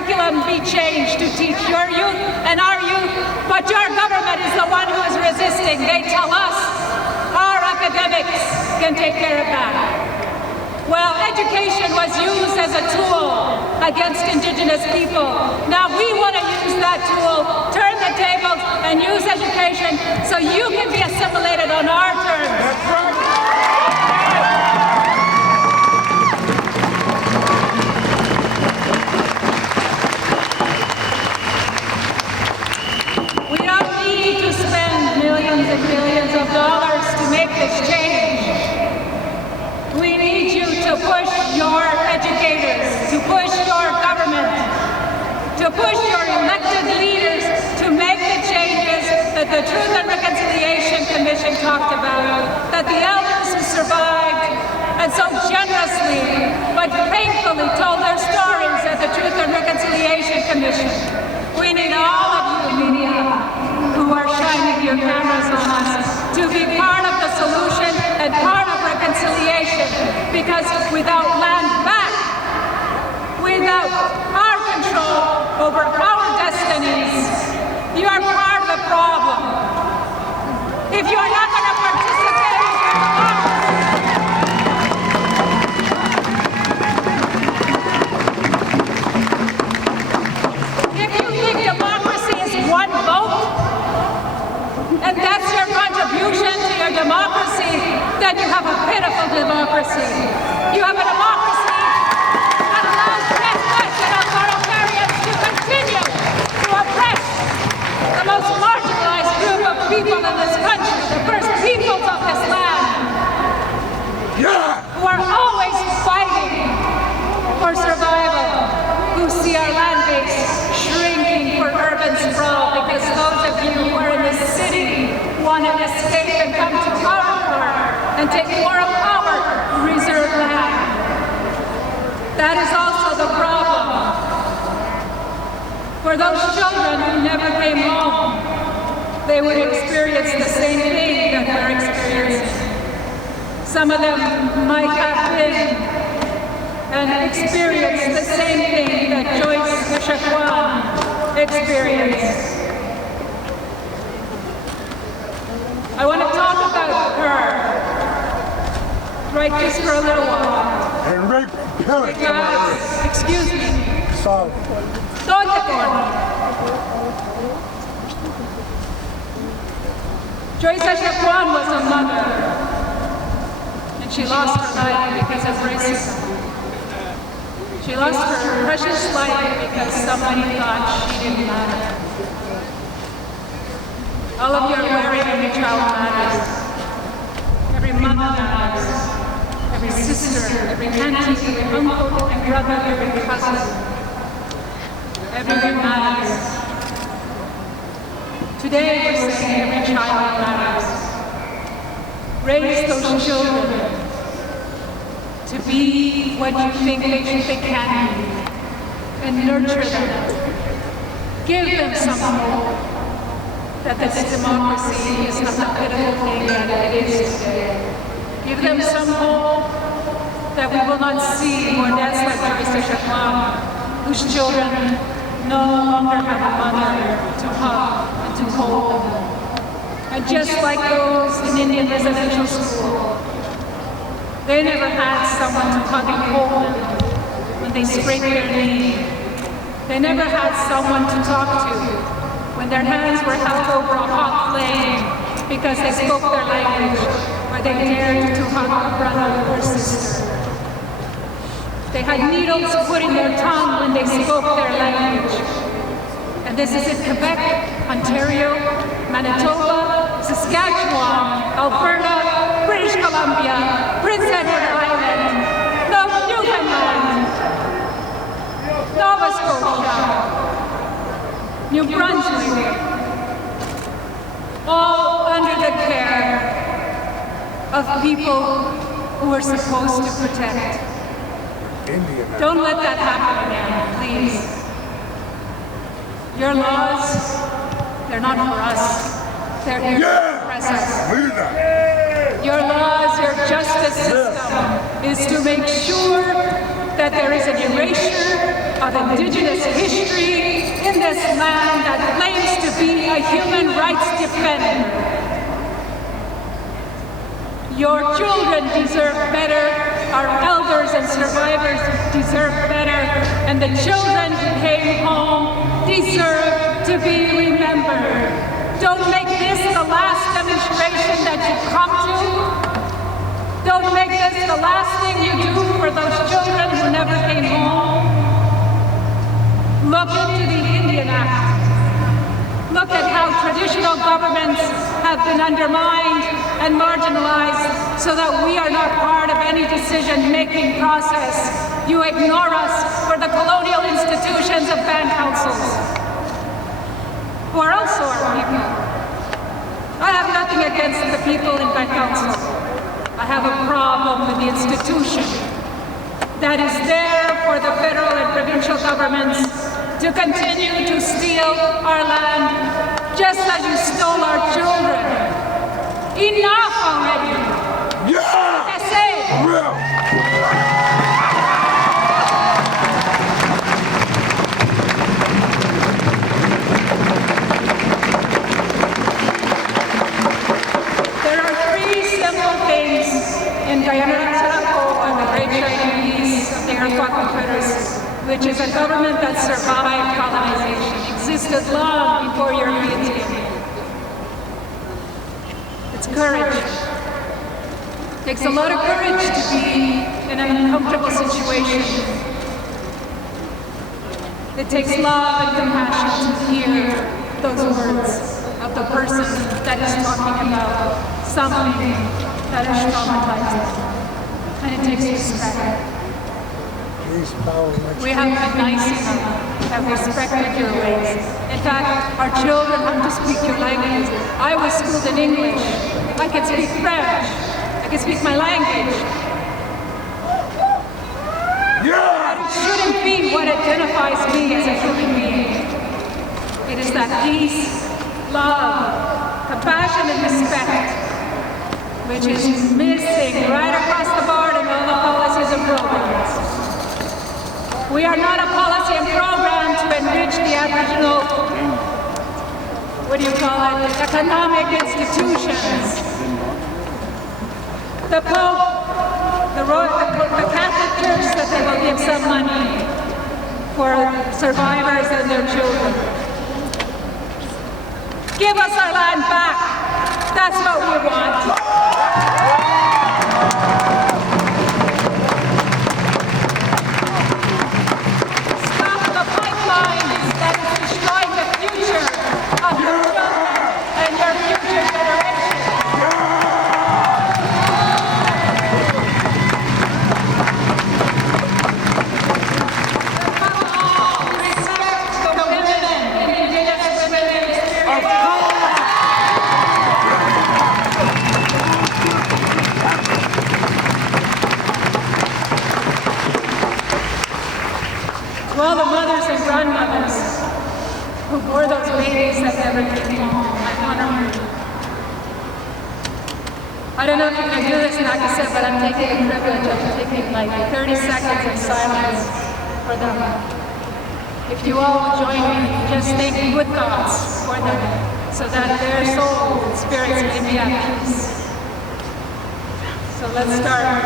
curriculum be changed to teach your youth and our youth, but your government is the one who is resisting. They tell us our academics can take care of that. Well, education was used as a tool against Indigenous people. Now we want to use that tool, turn the tables, and use education so you can be assimilated on our terms. That's right. We don't need to spend millions and millions of dollars to make this change. We need you to push your educators, to push your government, to push your elected leaders to make the changes that the Truth and Reconciliation Commission talked about, that the elders who survived and so generously but painfully told their stories at the Truth and Reconciliation Commission. We need all of you media who are shining your cameras on us to be part of the solution and part of reconciliation, because without land back, without our control over our destinies, you are part of the problem. If you are not going to participate in if you think democracy is one vote, and that's your contribution to your democracy, then you have a pitiful democracy. You have a democracy that allows despots and authoritarians to continue to oppress the most marginalized group of people in this country, the first peoples of this land, who are always fighting for survival, who see our land base shrinking for urban sprawl, because those of you who are in the city want to escape and come to our park and take more of our reserve land. That is also the problem. For those children who never came home, they would experience the same thing that we're experiencing. Some of them might have been and experienced the same thing that Joyce Chacuan experienced. I want to talk about her, right, just for a little while. And rape pellets. Because, excuse me. Sorry. Joyce Chacuan was a mother, and she lost her life because of racism. She lost her precious life because somebody thought she didn't matter. All of you are wearing every child matters. Every mother matters. Every sister, every auntie, every uncle, every brother, every cousin. Everyone matters. Today we're saying every child matters. Raise those children to be what you think they can be, and nurture them. Give them some hope that this democracy is not the pitiful thing that it is today. Give them some hope that we will not see more deaths like Joyce Chacuan, whose children no longer have a mother to hug and to hold them. And just like those in Indian residential school, they never had someone to hug and hold them when they scraped their knee. They never had someone to talk to when their hands were held over a hot flame because they spoke their language, or they dared to hug a brother or sister. They had needles put in their tongue when they spoke their language. And this is in Quebec, Ontario, Manitoba, Saskatchewan, Alberta, British Columbia, Prince Edward Island, Newfoundland, Nova Scotia, New Brunswick, all under the care of people who are supposed to protect. Don't let that happen again, please. Your laws, they're not for us. They're here to oppress us. Your laws, your justice system is to make sure that there is an erasure of about Indigenous history in this land that claims to be a human rights defender. Your children deserve better, our elders and survivors deserve better, and the children who came home deserve to be remembered. Don't make this the last demonstration that you come to. Don't make this the last thing you do for those children who never came home. Look into the Indian Act. Look at how traditional governments have been undermined and marginalized so that we are not part of any decision-making process. You ignore us for the colonial institutions of band councils, who are also our people. I have nothing against the people in band council. I have a problem with the institution that is there for the federal and provincial governments to continue to steal our land just as you stole our children. Enough already! Yeah! Essay! Real! There are three simple things in Guyana and the Great Chinese of the Iroquois Confederacy, which is a government that survived colonization, existed long before Europeans came in. It's courage. It takes a lot of courage to be in an uncomfortable situation. It takes love and compassion to hear those words of the person that is talking about something that is traumatizing. And it takes respect. We have been nice enough, have respected your ways. In fact, our children have to speak your language. I was schooled in English. I can speak French. I can speak my language. Yeah! But it shouldn't be what identifies me as a human being. It is that peace, love, compassion, and respect, which is missing right across the board in all the policies and programs. We are not a policy and program to enrich the Aboriginal, economic institutions. The Pope, the Catholic Church said they will give some money for survivors and their children. Give us our land back. That's what we want. That is destroying the future of your children and your future generations. Above all, respect the women, Indigenous women. To all the mothers and grandmothers who bore those babies that never came home, I honor you. I don't know if you can do this, Nakasa, but I'm taking the privilege of taking like 30 seconds of silence for them. If you all will join me, just think good thoughts for them, so that their souls and spirits may be at peace. So let's start.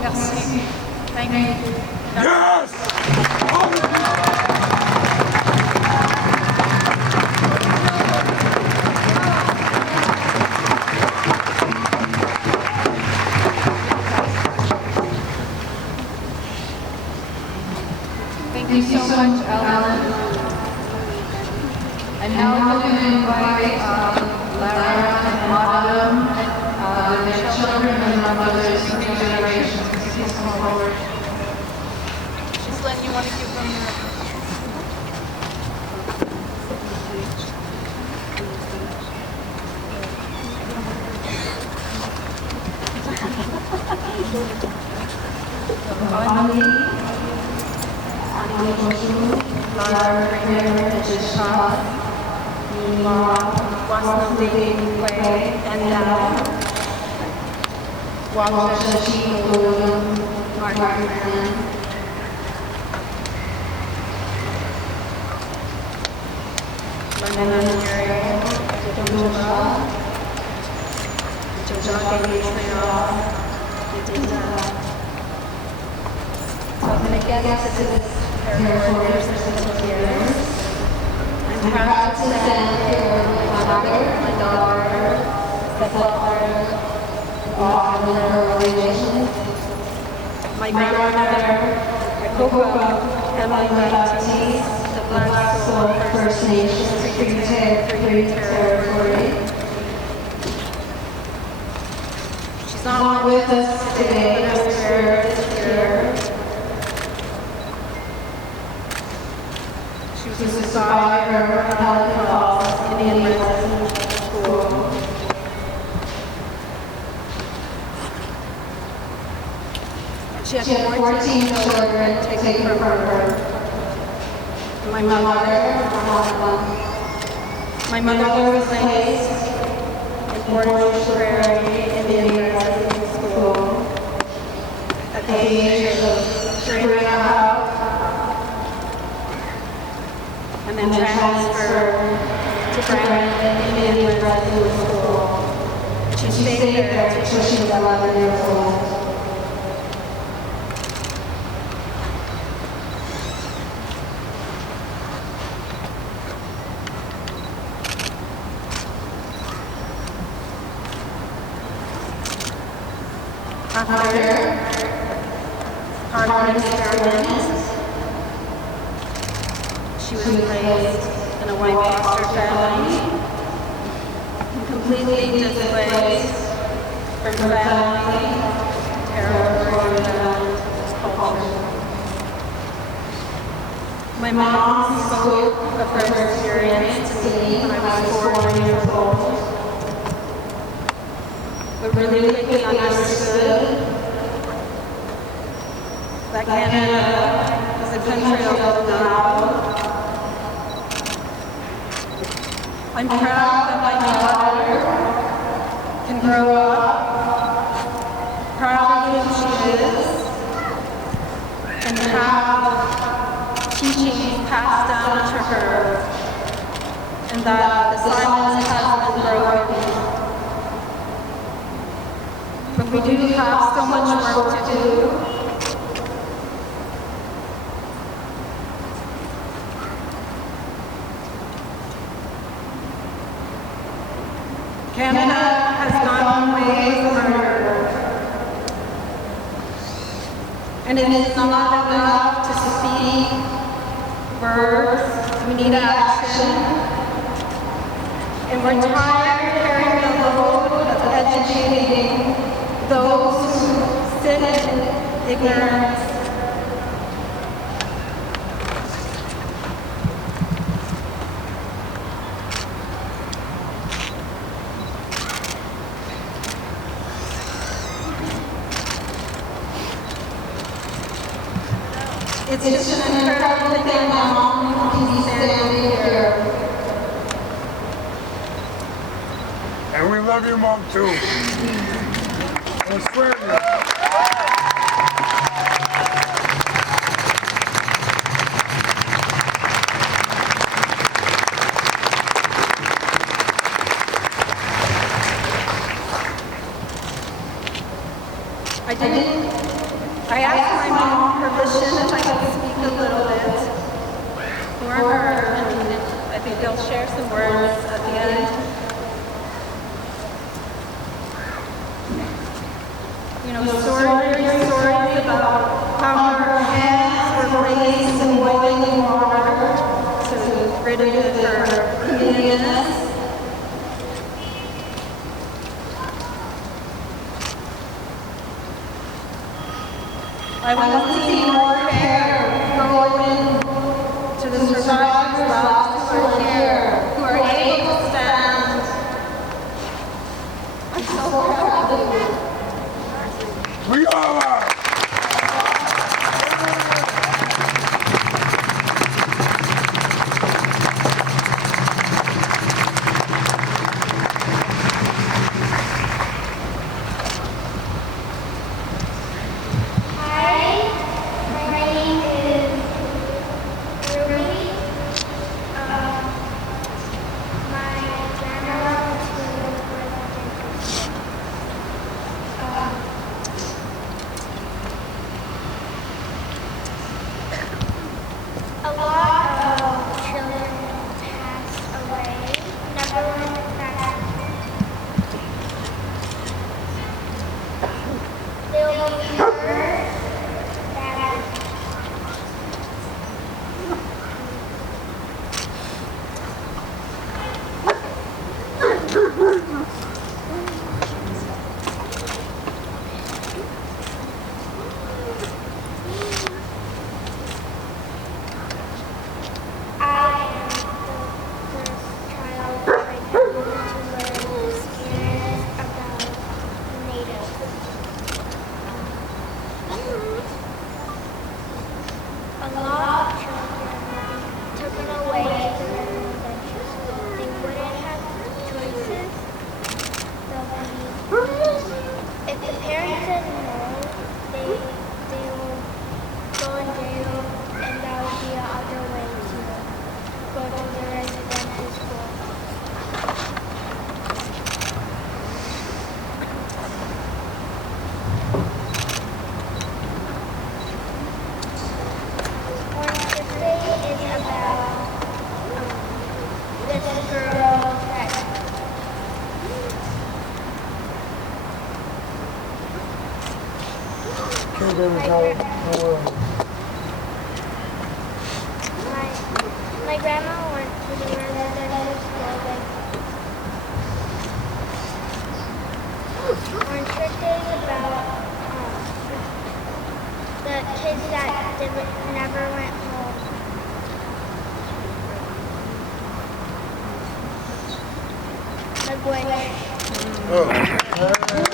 Merci. Thank you. Yes! Thank you so much, Ellen. And now we invite Lara and Madam, the children and mothers, new generations, to please come forward. Glenn, you want to give them your... I'm proud to stand here with my mother, my daughter, stepfather, all of her relations, my grandmother, my co-co, Emily Baptiste, the Black Soul First Nations Free Territory. She's not with us today, but her spirit is here. She was a survivor of Holocaust Indian Residence School. She had 14 children taken from her. My mother was placed in Portage Prairie Indian Residence School at the age of 3.5. And then transferred to Brandon Indian Residence School. She stayed there until she was 11 years old. After hard experiments, she was placed in a white foster family, completely displaced from family, territory, and culture. My mom spoke of her experience to me when I was 4 years old, but really quickly understood that Canada is a country of denial. I'm proud that my daughter can grow up, proud of who she is, and have teachings passed down to her, and that the silence has been broken. But we do have so much work to do. Canada has gone away with murder. And it is not enough to speak words, we need action. And we're tired of carrying the load of educating those who sit in ignorance. It's just an incredible thing my mom can be standing here. And we love you, Mom, too. I swear to you. I asked my mom permission if I could speak a little bit for her, and I think they'll share some words at the end. You know, stories about how her hands were placed in boiling water to rid it of her Indianness. I want to see more hair organ to the survivors lost who are here, who are able to stand. I'm so proud of you. We all are. A lot of children pass away, never went back. They'll be hurt badly. A lot of children will be taken away to the elementary school. They wouldn't have choices. If the parents said no, they will go in jail, and that would be another way to go to the residential school. This girl that Can't ever tell the world. my grandma went to the residential school on strict days about the kids that never went home. Like when Oh.